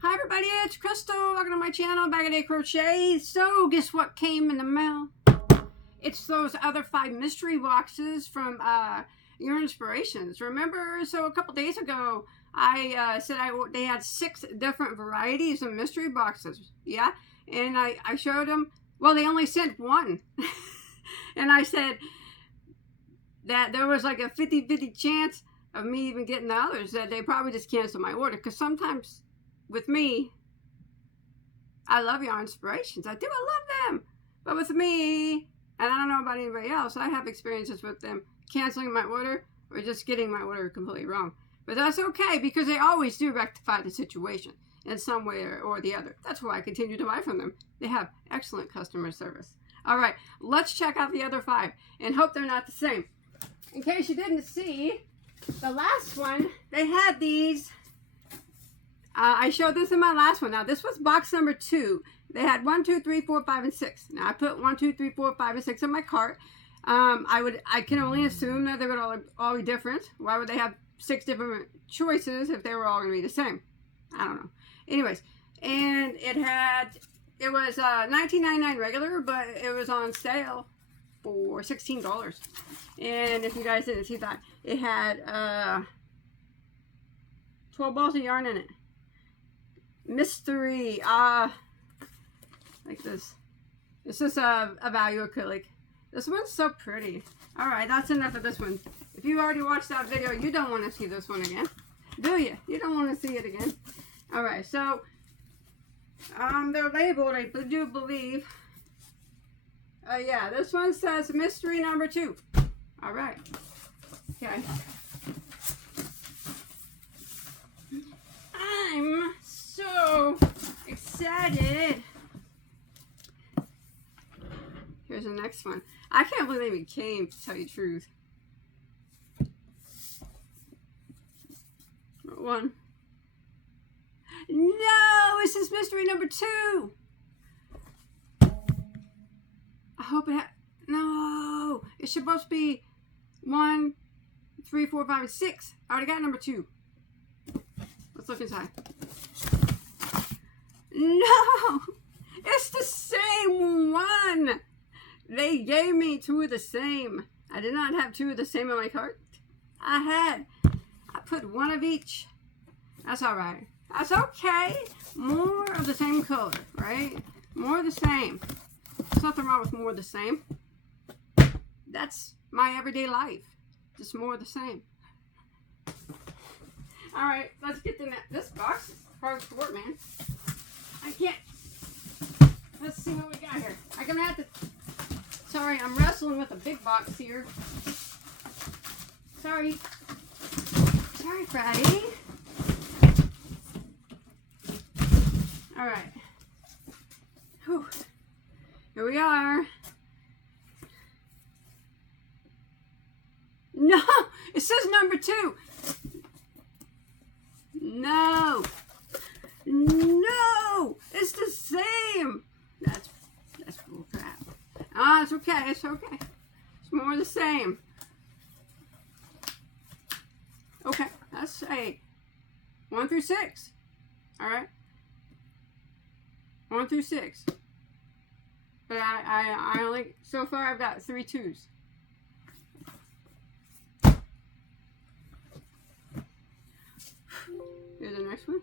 Hi everybody, it's Crystal. Welcome to my channel, Bagoday Crochet. So guess what came in the mail? It's those other 5 mystery boxes from Your Inspirations. Remember, so a couple days ago, I said they had 6 different varieties of mystery boxes. Yeah, and I showed them. Well, they only sent one. And I said that there was like a 50-50 chance of me even getting the others, that they probably just canceled my order. Because sometimes with me, I love Your Inspirations. I do, I love them. But with me, and I don't know about anybody else, I have experiences with them canceling my order or just getting my order completely wrong. But that's okay, because they always do rectify the situation in some way or the other. That's why I continue to buy from them. They have excellent customer service. All right, let's check out the other 5 and hope they're not the same. In case you didn't see, the last one, they had these. I showed this in my last one. Now, this was box number 2. They had 1, 2, 3, 4, 5, and 6. Now, I put 1, 2, 3, 4, 5, and 6 in my cart. I can only assume that they would all be different. Why would they have 6 different choices if they were all going to be the same? I don't know. Anyways, and it was $19.99 regular, but it was on sale for $16. And if you guys didn't see that, it had 12 balls of yarn in it. Mystery, like this. This is a value acrylic. This one's so pretty. Alright, that's enough of this one. If you already watched that video, you don't want to see this one again, do you? You don't want to see it again. Alright, so they're labeled, I do believe. Yeah, this one says mystery number 2. Alright. Okay. I'm so excited. Here's the next one. I can't believe they even came, to tell you the truth. One. No, this is mystery number 2. I hope it no, it's supposed to be 1, 3, 4, 5, and 6. I already got number 2. Let's look inside. No, it's the same one. They gave me 2 of the same. I did not have 2 of the same in my cart. I put 1 of each. That's all right. That's okay. More of the same color, right? More of the same. There's nothing wrong with more of the same. That's my everyday life. Just more of the same. All right, let's get to this box. Hard to work, man. I can't. Let's see what we got here. I'm gonna have to. Sorry, I'm wrestling with a big box here. Sorry, Friday. All right. Whew. Here we are. No, it says number 2. No, it's the same. That's bull crap. Ah, it's okay. It's okay. It's more the same. Okay, that's a 1 through 6. All right, 1 through 6. But I only, so far I've got 3 2s. Here's the next one.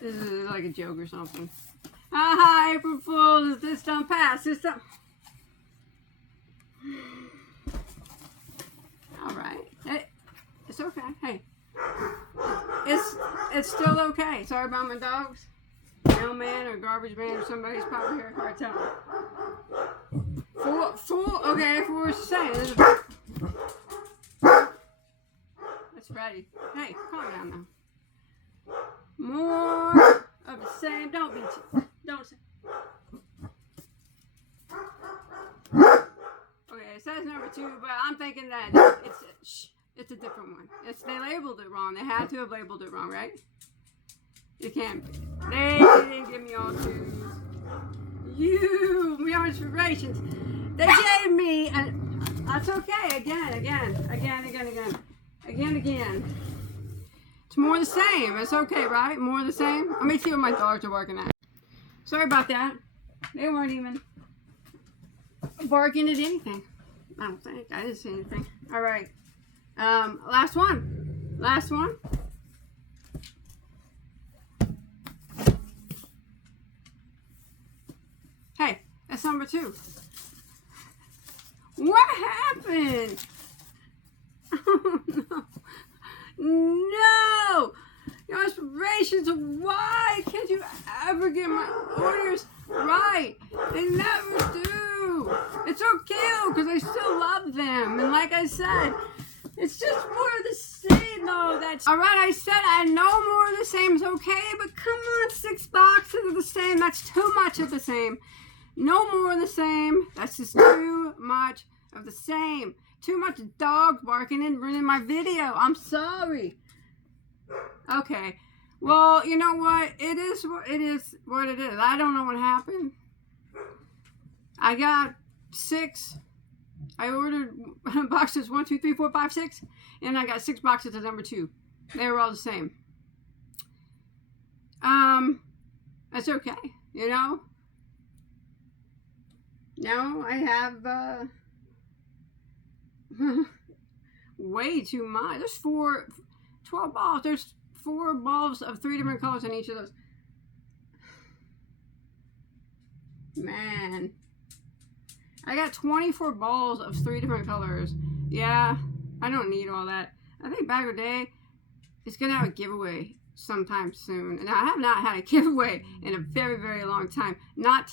This is like a joke or something. Aha, April Fools, this don't pass, this don't. Alright, it's okay, hey. It's still okay. Sorry about my dogs. Mailman or garbage man or somebody's probably here. Hard telling. 4, okay, 4 is the same. It's ready. Hey, calm down now. More of the same. Don't beat you. Don't say. Okay, it says number 2, but I'm thinking that it's a different one. They labeled it wrong. They had to have labeled it wrong, right? You can't. They didn't give me all 2s. Your Inspirations. They gave me That's okay. Again. It's more the same. It's okay, right? More the same. Let me see what my dogs are barking at. Sorry about that. They weren't even barking at anything. I don't think. I didn't see anything. All right. Last one. Hey, that's number 2. What happened? Oh, no. No! Your inspirations, why can't you ever get my orders right? They never do. It's so cute because I still love them. And like I said, it's just more of the same though. That's alright. I said I know more of the same is okay, but come on, 6 boxes of the same. That's too much of the same. No more of the same. That's just too much of the same. Too much dog barking and ruining my video. I'm sorry. Okay. Well, you know what? It is what it is. I don't know what happened. I got 6. I ordered boxes 1, 2, 3, 4, 5, 6. And I got 6 boxes of number 2. They were all the same. That's okay. You know? Now I have, way too much. There's 12 balls. There's 4 balls of 3 different colors in each of those. Man. I got 24 balls of 3 different colors. Yeah, I don't need all that. I think Bagoday is going to have a giveaway sometime soon. And I have not had a giveaway in a very, very long time. Not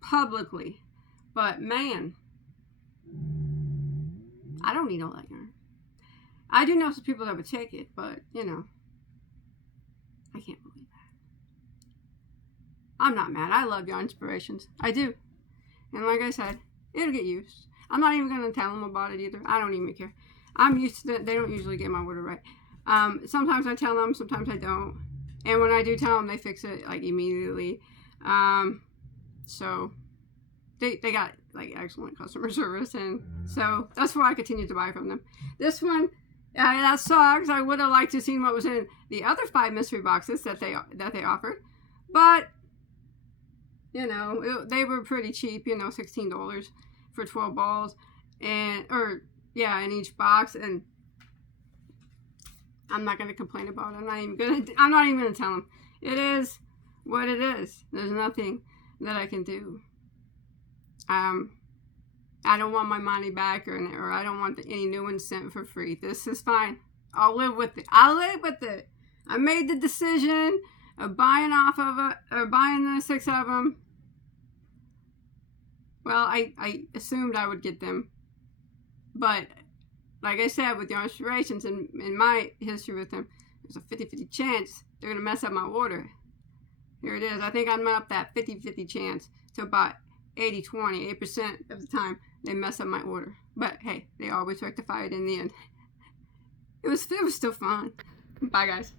publicly. But, man, I don't need all that yarn. I do know some people that would take it, but, you know, I can't believe that. I'm not mad. I love yarn inspirations. I do. And like I said, it'll get used. I'm not even going to tell them about it either. I don't even care. I'm used to it. They don't usually get my order right. Sometimes I tell them, sometimes I don't. And when I do tell them, they fix it, like, immediately. So they got, like, excellent customer service. And so that's why I continue to buy from them. This one, that sucks. I would have liked to have seen what was in the other 5 mystery boxes that they offered. But, you know, they were pretty cheap, you know, $16 for 12 balls. And, in each box. And I'm not going to complain about it. I'm not even going to tell them. It is what it is. There's nothing that I can do. I don't want my money back or I don't want any new ones sent for free. This is fine. I'll live with it. I made the decision of buying off of it, or buying the 6 of them. Well, I assumed I would get them. But, like I said, with your inspirations and in my history with them, there's a 50-50 chance they're going to mess up my order. Here it is. I think I'm up that 50-50 chance to about 80-20, 8% of the time they mess up my order. But hey, they always rectify it in the end. It was still fun. Bye guys.